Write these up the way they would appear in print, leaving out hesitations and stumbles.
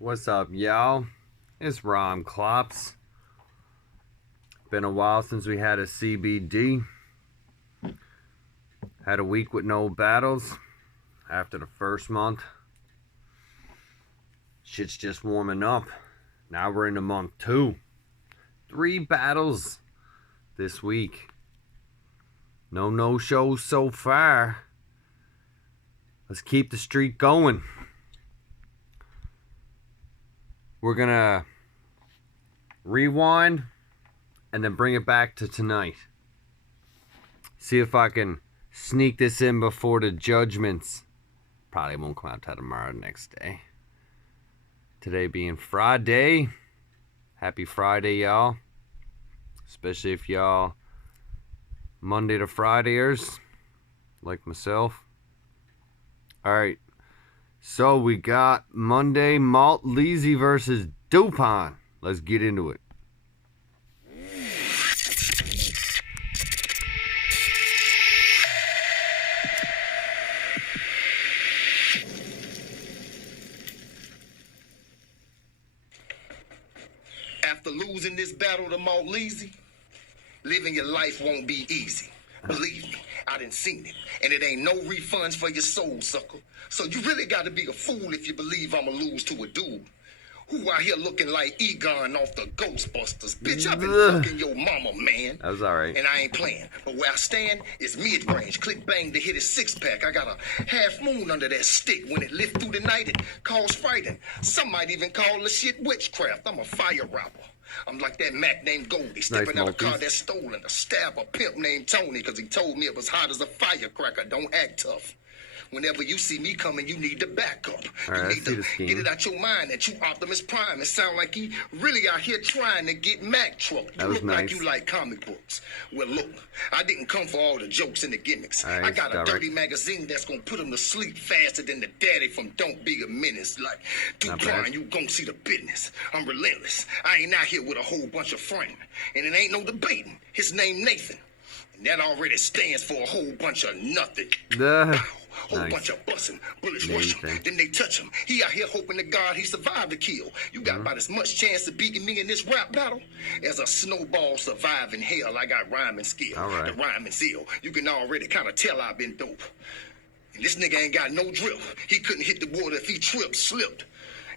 What's up, y'all? It's Rom Klops. Been a while since we had a c.b.d. Had a week with no battles after the first month. Shit's just warming up. Now we're into month 2. 3 battles this week. No shows so far. Let's keep the streak going. We're gonna rewind and then bring it back to tonight. See if I can sneak this in before the judgments. Probably won't come out till tomorrow, next day. Today being Friday. Happy Friday, y'all. Especially if y'all Monday to Fridayers, like myself. Alright. So we got Monday Malt Leezy versus Dupon. Let's get into it. After losing this battle to Malt Leezy, living your life won't be easy. Believe me, I done seen it. And it ain't no refunds for your soul, sucker. So you really gotta be a fool if you believe I'ma lose to a dude who out here looking like Egon off the Ghostbusters. Bitch, I've been fucking your mama, man. That was alright. And I ain't playing. But where I stand is mid-range. Click bang to hit his six-pack. I got a half moon under that stick. When it lift through the night, it cause frighten. Some might even call the shit witchcraft. I'm a fire robber. I'm like that Mac named Goldie, stepping out a car that's stolen to stab a pimp named Tony because he told me it was hot as a firecracker. Don't act tough. Whenever you see me coming, you need to back up. Right, you need to get it out your mind that you Optimus Prime. It sound like he really out here trying to get Mac truck. You look like you like comic books. Well, look, I didn't come for all the jokes and the gimmicks. Right, I got a dirty magazine that's gonna put him to sleep faster than the daddy from Don't Be a Menace. Like, dupon, you gon' see the business. I'm relentless. I ain't out here with a whole bunch of framing. And it ain't no debating. His name Nathan. And that already stands for a whole bunch of nothing. Whole bunch of busting, bullets rush him, then they touch him. He out here hoping to God he survived the kill. You got about as much chance of beating me in this rap battle as a snowball surviving hell. I got rhyming skill, the rhyming zeal. You can already kind of tell I've been dope. And this nigga ain't got no drip. He couldn't hit the water if he tripped, slipped,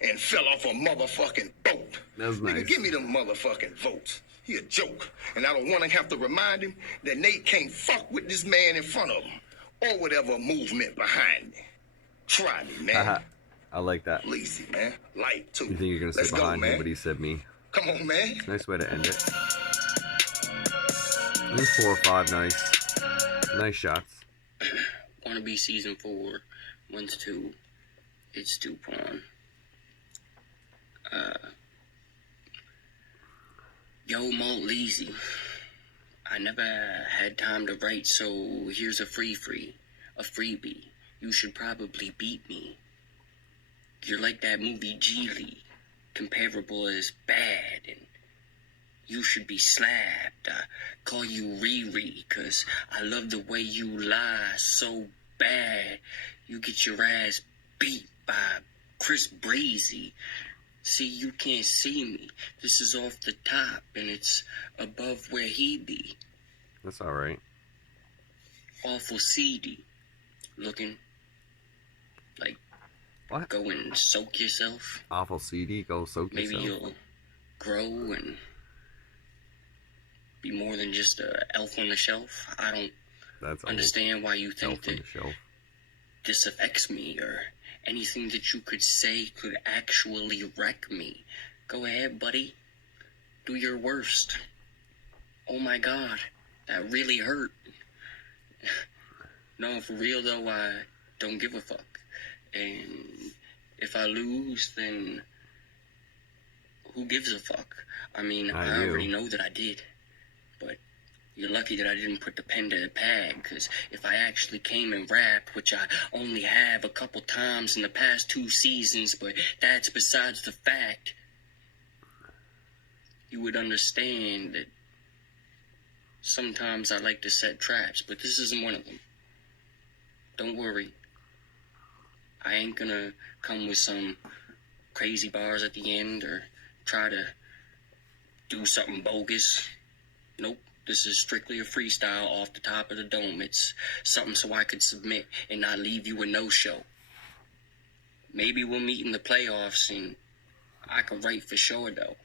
and fell off a motherfucking boat. That's nice. Nigga, give me them motherfucking votes. He a joke, and I don't want to have to remind him that Nate can't fuck with this man in front of him. Or whatever movement behind me. Try me, man. I like that. Leezy, man. Light, too. You think you're going to say behind him, but he said me. Come on, man. Nice way to end it. There's 4 or 5 nice shots. Wannabe Season 4, Month 2. It's dupon. Yo, Malt Leezy. I never had time to write, so here's a freebie. You should probably beat me. You're like that movie Geely, comparable as bad, and you should be slapped. I call you Riri, cause I love the way you lie so bad. You get your ass beat by Chris Breezy. See, you can't see me. This is off the top, and it's above where he be. That's alright. Awful seedy. Looking like... What? Go and soak yourself. Awful seedy, go soak yourself. Maybe you'll grow and be more than just an elf on the shelf. I don't understand why you think that this affects me or... anything that you could say could actually wreck me. Go ahead, buddy. Do your worst. Oh my God, that really hurt. No, for real though, I don't give a fuck. And if I lose, then who gives a fuck? I mean, I already know that I did. But you're lucky that I didn't put the pen to the pad, because if I actually came and rapped, which I only have a couple times in the past 2 seasons, but that's besides the fact, you would understand that sometimes I like to set traps, but this isn't one of them. Don't worry. I ain't gonna come with some crazy bars at the end or try to do something bogus. Nope. This is strictly a freestyle off the top of the dome. It's something so I could submit and not leave you a no-show. Maybe we'll meet in the playoffs and I can write for sure, though.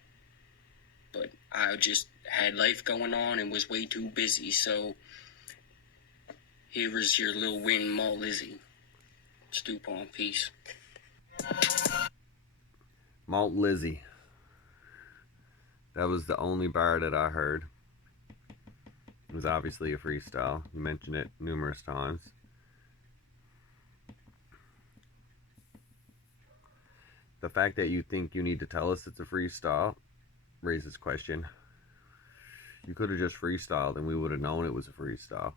But I just had life going on and was way too busy, so here is your little win, Malt Lizzy. Dupon, peace. Malt Lizzy. That was the only bar that I heard. It was obviously a freestyle. You mentioned it numerous times. The fact that you think you need to tell us it's a freestyle raises question. You could have just freestyled and we would have known it was a freestyle.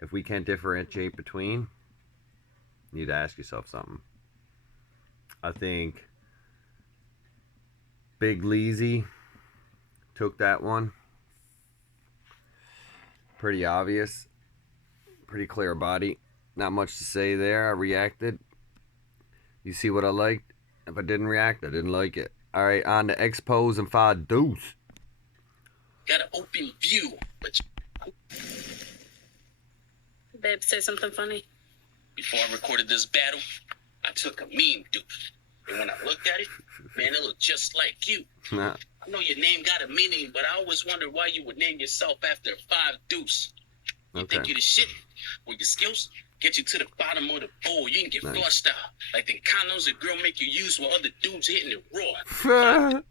If we can't differentiate between, you need to ask yourself something. I think Big Leezy took that one. Pretty obvious. Pretty clear body. Not much to say there. I reacted. You see what I liked? If I didn't react, I didn't like it. Alright, on to Expose and Deuce. Got an open view, but babe, say something funny. Before I recorded this battle, I took a meme deuce. And when I looked at it, man, it looked just like you. Nah. I know your name got a meaning, but I always wondered why you would name yourself after 5 deuce. You Okay. think you the shit? Well, your skills get you to the bottom of the bowl. You can get Nice. flushed out. Like the condoms a girl make you use while other dudes hitting it raw.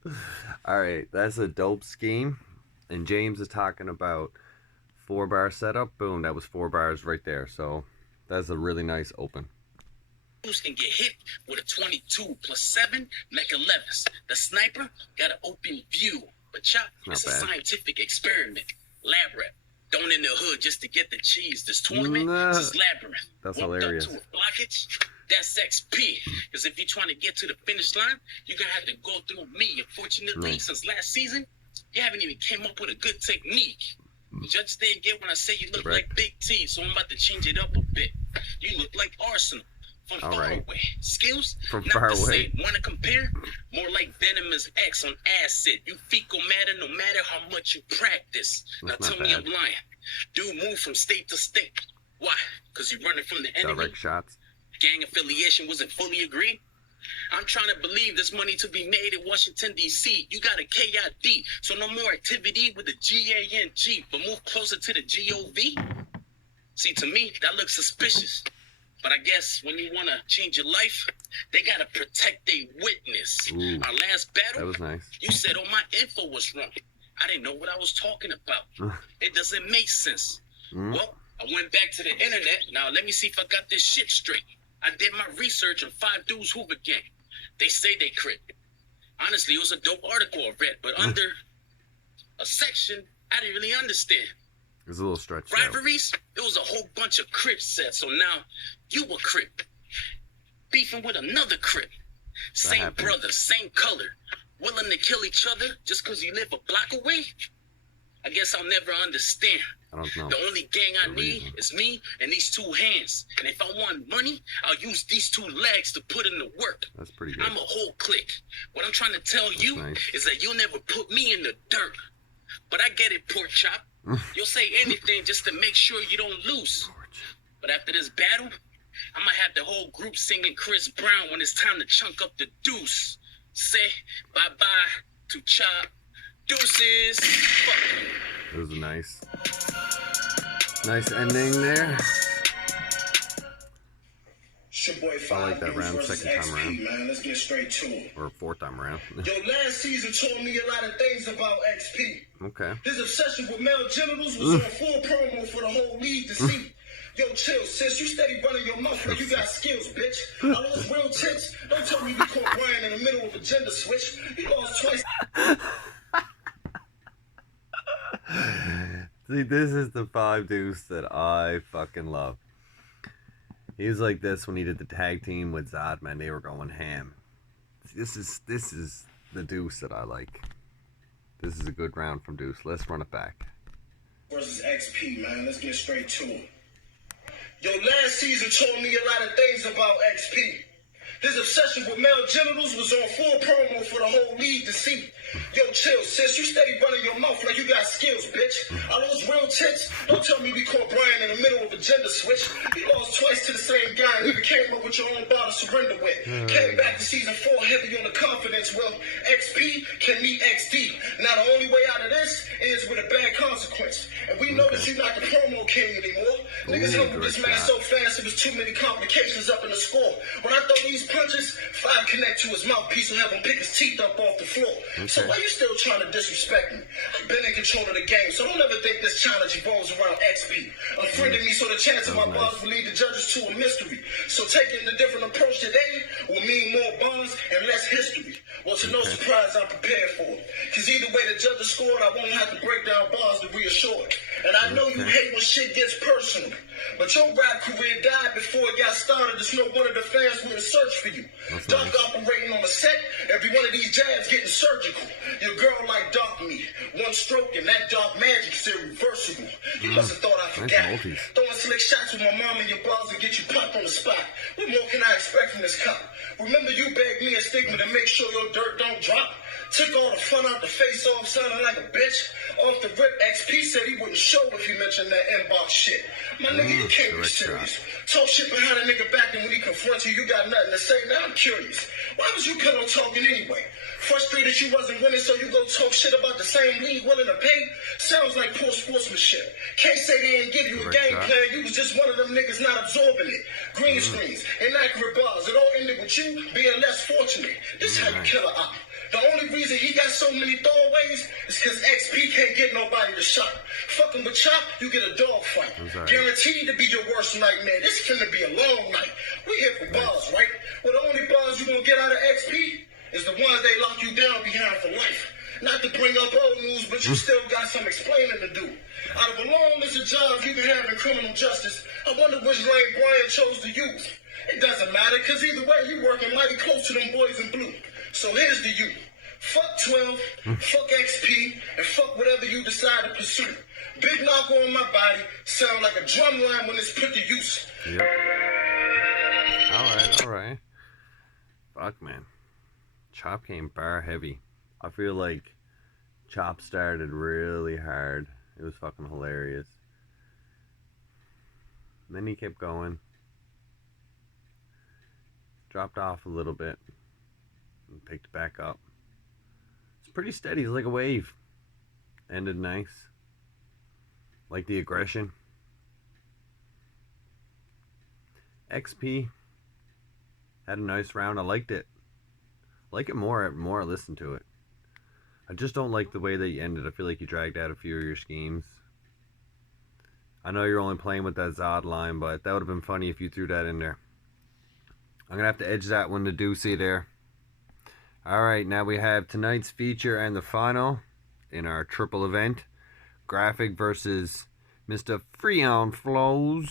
Alright, that's a dope scheme. And James is talking about 4-bar setup. Boom, that was 4 bars right there. So that's a really nice open. Dudes can get hit with a 22 plus 7, make 11s. The sniper got an open view. But chop, Not it's a bad. scientific experiment. Lab rat. Thrown in the hood just to get the cheese. This tournament, Nah. this is labyrinth. That's Walked hilarious. up to a blockage, that's XP. Because if you're trying to get to the finish line, you're going to have to go through me. Unfortunately, Nice. since last season, you haven't even came up with a good technique. The judges didn't get when I say you look Correct. like Big T, so I'm about to change it up a bit. You look like Arsenal from All far right. away. Skills? From Not far the away. same. Want to compare? More like Venomous X on acid. You fecal matter no matter how much you practice. That's Now not tell me I'm bad. lying. Dude move from state to state. Why? Because you're running from the enemy. Direct shots. Gang affiliation wasn't fully agreed. I'm trying to believe there's money to be made in Washington, D.C. You got a KID, so no more activity with the GANG, but move closer to the GOV. See, to me, that looks suspicious. But I guess when you want to change your life, they got to protect their witness. Ooh, Our last battle, that was nice. you said all my info was wrong. I didn't know what I was talking about. It doesn't make sense. Mm. Well, I went back to the internet. Now, let me see if I got this shit straight. I did my research on 5 Dudes Hoover Gang. They say they crit. Honestly, it was a dope article I read, but under a section I didn't really understand. It was a little stretched out. Rivalries, it was a whole bunch of Crip sets, so now you a Crip. Beefing with another Crip. Same happens. brother, same color. Willing to kill each other just because you live a block away? I guess I'll never understand. I don't know. The only gang I The need reason. is me and these 2 hands. And if I want money, I'll use these 2 legs to put in the work. That's pretty good. I'm a whole clique. What I'm trying to tell you nice. is that you'll never put me in the dirt. But I get it, pork chop. You'll say anything just to make sure you don't lose. But after this battle, I might have the whole group singing Chris Brown when it's time to chunk up the deuce. Say bye-bye to Chop. Deuces. Fuck. It was a nice ending there. It's your boy I like that 5 round, versus second time XP, around. man. Let's get straight to it. Or 4th time around. Yo, last season told me a lot of things about XP. Okay. His obsession with male genitals was on full promo for the whole league to see. Yo, chill, sis. You steady running your mouth like you got skills, bitch. Are those real tits? Don't tell me you caught Brian in the middle of a gender switch. He lost twice. See, this is the 5 Deuce that I fucking love. He was like this when he did the tag team with Zod, man. They were going ham. This is the Deuce that I like. This is a good round from Deuce. Let's run it back. Versus XP, man. Let's get straight to it. Yo, last season told me a lot of things about XP. His obsession with male genitals was on full promo for the whole league to see. Yo, chill, sis. You steady running your mouth like you got skills, bitch. Are those real tits? Don't tell me we caught Brian in the middle of a gender switch. You lost twice to the same guy and even came up with your own bar to surrender with. Came back to season 4 heavy on the confidence. Well, XP can meet XD. Now the only way out of this is with a bad consequence. And we notice you're not the promo king anymore. Niggas humbled this man so fast it was too many complications up in the score. When I throw these punches, 5 connect to his mouthpiece and have him pick his teeth up off the floor. So why you still trying to disrespect me? I've been in control of the game, so don't ever think this challenge evolves around XP. Unfriending me, so the chance of my bars will lead the judges to a mystery. So taking a different approach today will mean more bars and less history. Well, to no surprise, I'm prepared for it. Because either way the judges scored, I won't have to break down bars to reassure it. And I know you hate when shit gets personal. But your rap career died before it got started. It's no wonder the fans wouldn't search for you. Dark operating on the set, every one of these jabs getting surgical. Your girl like dark meat. One stroke and that dark magic's irreversible. You must have thought I forgot. Throwing slick shots with my mom and your balls and get you popped on the spot. What more can I expect from this cop? Remember you begged me a stigma to make sure your dirt don't drop? Took all the fun out the face off, sounding like a bitch. Off the rip, XP said he wouldn't show if he mentioned that inbox shit. My nigga, you can't be serious. Talk shit behind a nigga back, and when he confronts you, you got nothing to say. Now I'm curious. Why was you pillow talking anyway? Frustrated you wasn't winning, so you go talk shit about the same league willing to pay? Sounds like poor sportsmanship. Can't say they didn't give you a game plan. You was just one of them niggas not absorbing it. Green screens, inaccurate bars. It all ended with you being less fortunate. This how you kill a op. The only reason he got so many throwaways is because XP can't get nobody to shop. Fucking with Chop, you get a dog fight. Guaranteed to be your worst nightmare. This finna be a long night. We here for bars, right? Well, the only bars you gonna get out of XP is the ones they lock you down behind for life. Not to bring up old news, but you still got some explaining to do. Out of a long list of jobs you can have in criminal justice, I wonder which lane Brian chose to use. It doesn't matter, because either way, you working mighty close to them boys in blue. So here's the you. Fuck 12, fuck XP, and fuck whatever you decide to pursue. Big knock on my body, sound like a drum line when it's put to use. Yep. Alright. Fuck, man. Chop came bar heavy. I feel like Chop started really hard. It was fucking hilarious. And then he kept going. Dropped off a little bit. And picked back up. It's pretty steady. It's like a wave. Ended nice. Like the aggression. XP had a nice round. I liked it. I like it more I listen to it. I just don't like the way that you ended. I feel like you dragged out a few of your schemes. I know you're only playing with that Zod line, but that would have been funny if you threw that in there. I'm going to have to edge that one to deucey there. Alright, now we have tonight's feature and the final in our triple event. Graphic versus Mr. Freeyun Flowz.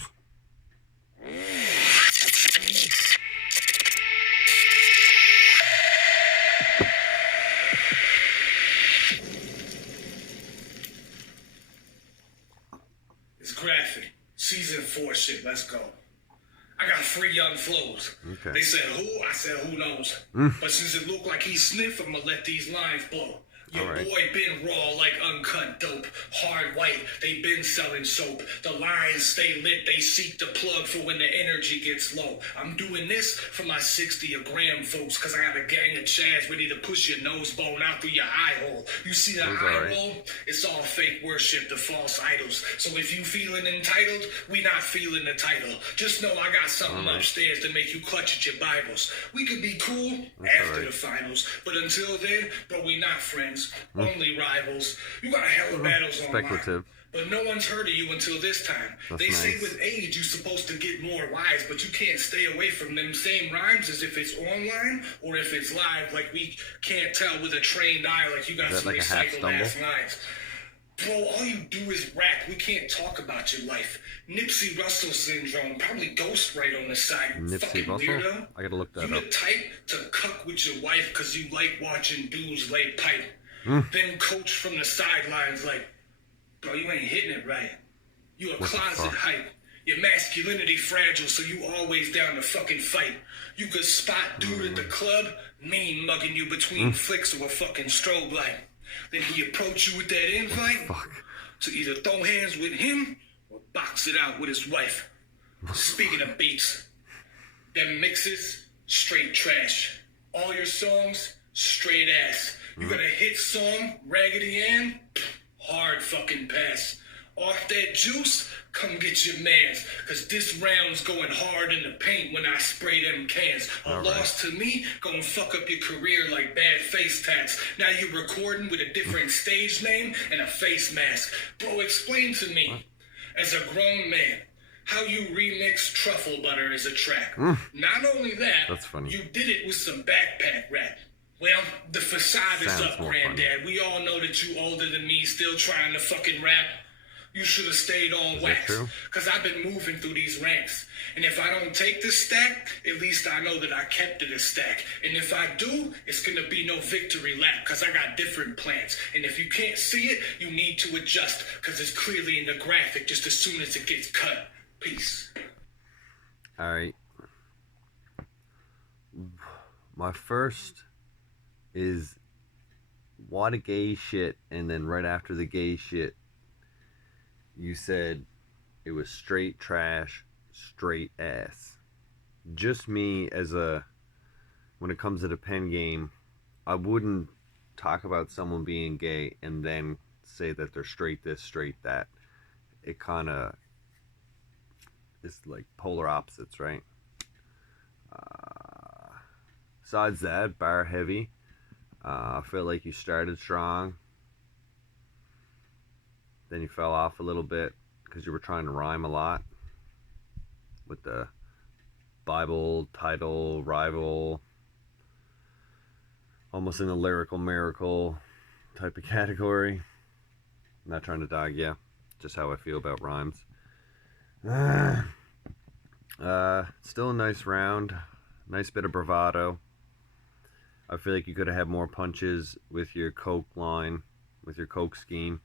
It's graphic. Season 4 shit, let's go. I got freeyun Flowz. Okay. They said who? I said who knows. But since it looked like he sniffed, I'm gonna let these lines blow. Your boy been raw like uncut dope. Hard white, they been selling soap. The lines stay lit, they seek the plug for when the energy gets low. I'm doing this for my 60 a gram folks, cause I got a gang of chads ready to push your nose bone out through your eye hole. You see the eye roll? It's all fake worship, the false idols. So if you feeling entitled, we not feeling the title. Just know I got something upstairs to make you clutch at your Bibles. We could be cool after the finals, but until then, bro, we not friends. Only rivals. You got a hell of battles online, but no one's heard of you until this time. They say with age you're supposed to get more wise, but you can't stay away from them same rhymes as if it's online or if it's live. Like we can't tell with a trained eye. Like you got some recycled ass lines. Bro, all you do is rap. We can't talk about your life. Nipsey Russell syndrome. Probably ghost right on the side. Nipsey Russell? Weirdo. I gotta look that up. You the type to cuck with your wife because you like watching dudes lay pipe. Then coach from the sidelines like, bro, you ain't hitting it right. You a closet hype. Your masculinity fragile, so you always down to fucking fight. You could spot dude at the club, mean mugging you between flicks of a fucking strobe light. Then he approach you with that invite to either throw hands with him or box it out with his wife. Speaking of beats, them mixes, straight trash. All your songs, straight ass. You got a hit song, Raggedy Ann, hard fucking pass. Off that juice, come get your mans, cause this round's going hard in the paint when I spray them cans. A loss to me, gon' fuck up your career like bad face tats. Now you're recording with a different stage name and a face mask. Bro, explain to me, as a grown man, how you remix truffle butter as a track. Not only that, that's funny. You did it with some backpack rap. Well, the facade is up, granddad. We all know that you older than me, still trying to fucking rap. You should have stayed on wax, because I've been moving through these ranks. And if I don't take this stack, at least I know that I kept it a stack. And if I do, it's going to be no victory lap, because I got different plans. And if you can't see it, you need to adjust, because it's clearly in the graphic just as soon as it gets cut. Peace. All right. My first is what a gay shit, and then right after the gay shit, you said it was straight trash, straight ass. Just me as when it comes to the pen game, I wouldn't talk about someone being gay and then say that they're straight this, straight that. It kind of is like polar opposites, right? Besides that, bar heavy. I feel like you started strong. Then you fell off a little bit because you were trying to rhyme a lot with the Bible title rival, almost in the lyrical miracle type of category. I'm not trying to dog you, just how I feel about rhymes. Still a nice round, nice bit of bravado. I feel like you could have had more punches with your coke line, with your coke scheme.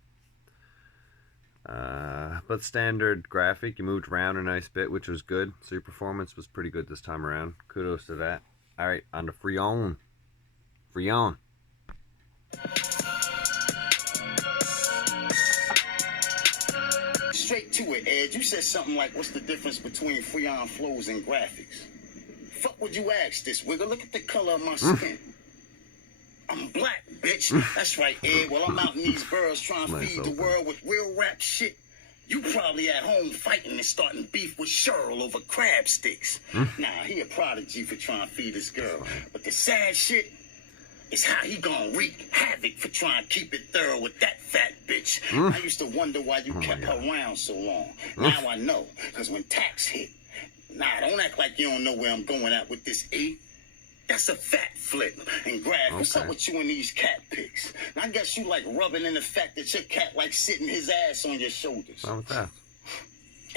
But standard graphic, you moved around a nice bit, which was good. So your performance was pretty good this time around. Kudos to that. All right, on to freeyun. Freeyun. Straight to it, Ed. You said something like, what's the difference between freeyun, flowz, and grfx? Fuck would you ask this, Wiggle? Look at the color of my skin. I'm black, bitch. That's right, Ed. Well, I'm out in these birds trying to feed the world with real rap shit. You probably at home fighting and starting beef with Cheryl over crab sticks. Nah, he a prodigy for trying to feed his girl. But the sad shit is how he gonna wreak havoc for trying to keep it thorough with that fat bitch. I used to wonder why you kept her around so long. Now I know, because when tax hit, nah, don't act like you don't know where I'm going at with this E. That's a fat flip. And Graf, what's up with you and these cat pics? And I guess you like rubbing in the fact that your cat likes sitting his ass on your shoulders. What's that?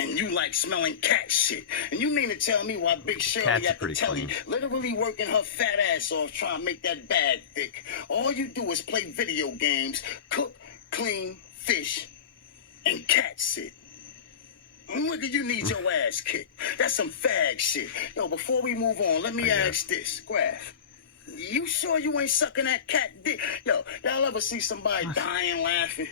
And you like smelling cat shit. And you mean to tell me why Big Shirley at the telly literally working her fat ass off trying to make that bag thick? All you do is play video games, cook, clean, fish, and cat sit. Look at you need your ass kicked. That's some fag shit. Yo, before we move on, let me ask this. Graf, you sure you ain't sucking that cat dick? Yo, y'all ever see somebody dying laughing?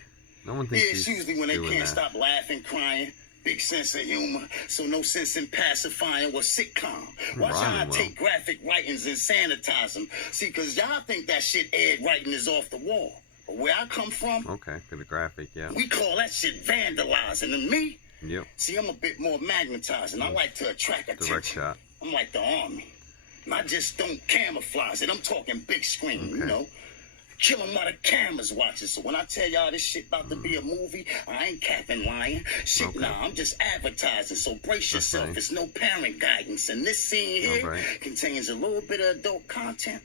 No one thinks it's usually when they can't stop laughing, crying. Big sense of humor, so no sense in pacifying or sitcom. Watch how I take graphic writings and sanitize them. See, because y'all think that shit Ed writing is off the wall. But where I come from, for the graphic, we call that shit vandalizing. And me, yep. See, I'm a bit more magnetizing. I like to attract attention. Direct shot. I'm like the army. And I just don't camouflage it. I'm talking big screen, you know. Kill them while the camera's watching. So when I tell y'all this shit about to be a movie, I ain't capping lying. Shit, nah, I'm just advertising. So brace yourself. It's no parent guidance. And this scene here contains a little bit of adult content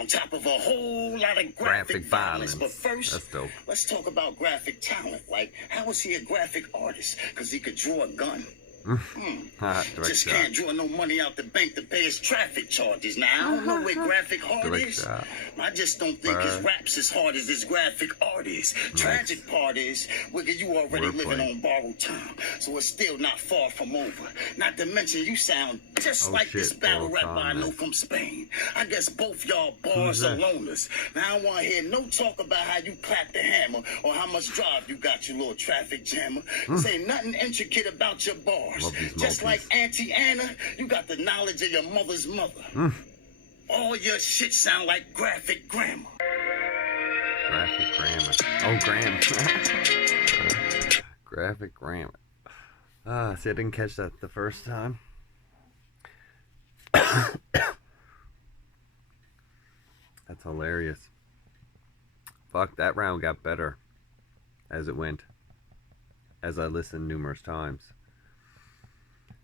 on top of a whole lot of graphic violence. But first, let's talk about graphic talent. Like, how was he a graphic artist? Because he could draw a gun, Just can't draw no money out the bank to pay his traffic charges. Now, I don't know where graphic hard is. I just don't think his rap's as hard as this graphic art is. Tragic part is, Wigga, you already living on borrowed time, so it's still not far from over. Not to mention, you sound just like this battle rapper I know from Spain. I guess both y'all bars are loners. Now, I want to hear no talk about how you clap the hammer or how much drive you got, you little traffic jammer. Say nothing intricate about your bars. Just like Auntie Anna, you got the knowledge of your mother's mother. All your shit sound like graphic grammar. Graphic grammar. Oh, gram. Graphic grammar. See, I didn't catch that the first time. That's hilarious. Fuck, that round got better as it went. As I listened numerous times.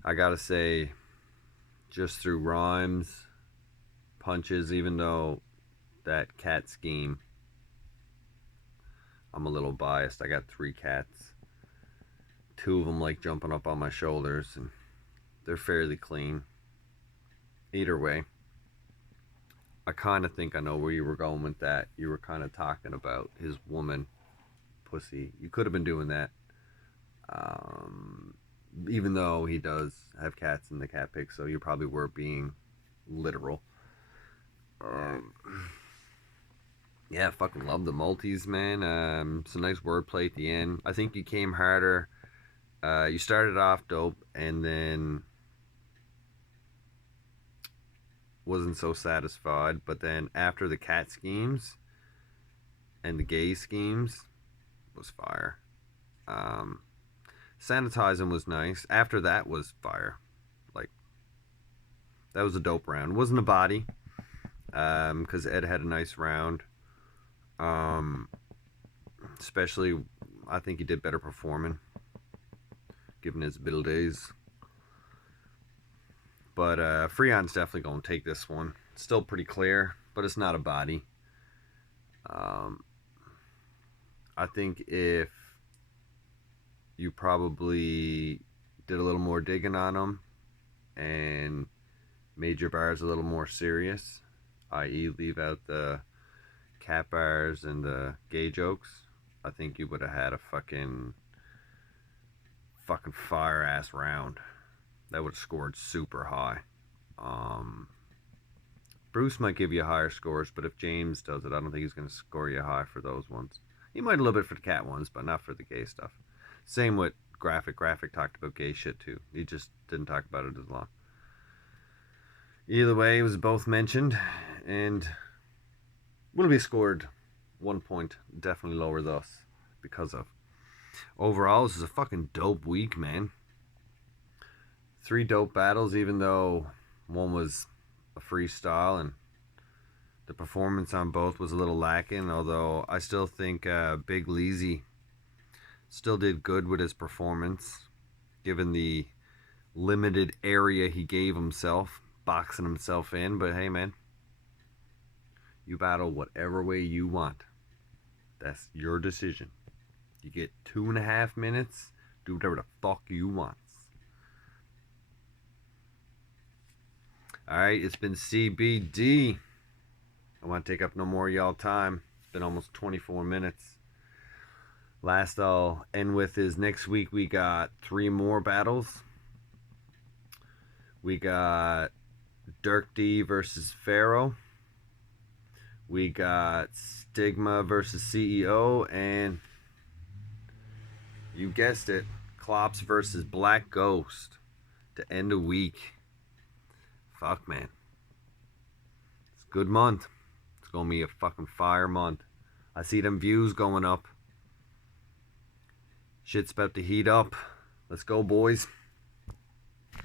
I gotta say, just through rhymes, punches, even though that cat scheme, I'm a little biased. I got 3 cats. 2 of them like jumping up on my shoulders, and they're fairly clean. Either way, I kind of think I know where you were going with that. You were kind of talking about his woman, pussy. You could have been doing that. Even though he does have cats in the cat pic, so you probably were being literal. Yeah, fucking love the multis, man. Some nice wordplay at the end. I think you came harder. You started off dope, and then wasn't so satisfied. But then after the cat schemes and the gay schemes was fire. Sanitizing was nice. After that was fire. Like, that was a dope round. It wasn't a body, because Ed had a nice round. Especially, I think he did better performing, given his abilities. But freeyun's definitely going to take this one. It's still pretty clear, but it's not a body. I think if you probably did a little more digging on them and made your bars a little more serious, i.e. leave out the cat bars and the gay jokes, I think you would have had a fucking fire ass round. That would have scored super high. Bruce might give you higher scores, but if James does it, I don't think he's going to score you high for those ones. He might a little bit for the cat ones, but not for the gay stuff. Same with Graphic. Graphic talked about gay shit too. He just didn't talk about it as long. Either way, it was both mentioned, and will be scored 1 point, definitely lower thus, because of. Overall, this is a fucking dope week, man. 3 dope battles, even though one was a freestyle, and the performance on both was a little lacking, although I still think Big Leezy still did good with his performance, given the limited area he gave himself, boxing himself in. But hey, man, you battle whatever way you want. That's your decision. You get 2.5 minutes, do whatever the fuck you want. Alright, it's been c.b.d. I want to take up no more of y'all time. It's been almost 24 minutes. Last I'll end with is next week we got 3 more battles. We got Dirk D versus Pharaoh. We got Stigma versus CEO, and you guessed it, Klops versus Black Ghost to end a week. Fuck, man. It's a good month. It's gonna be a fucking fire month. I see them views going up. Shit's about to heat up. Let's go, boys.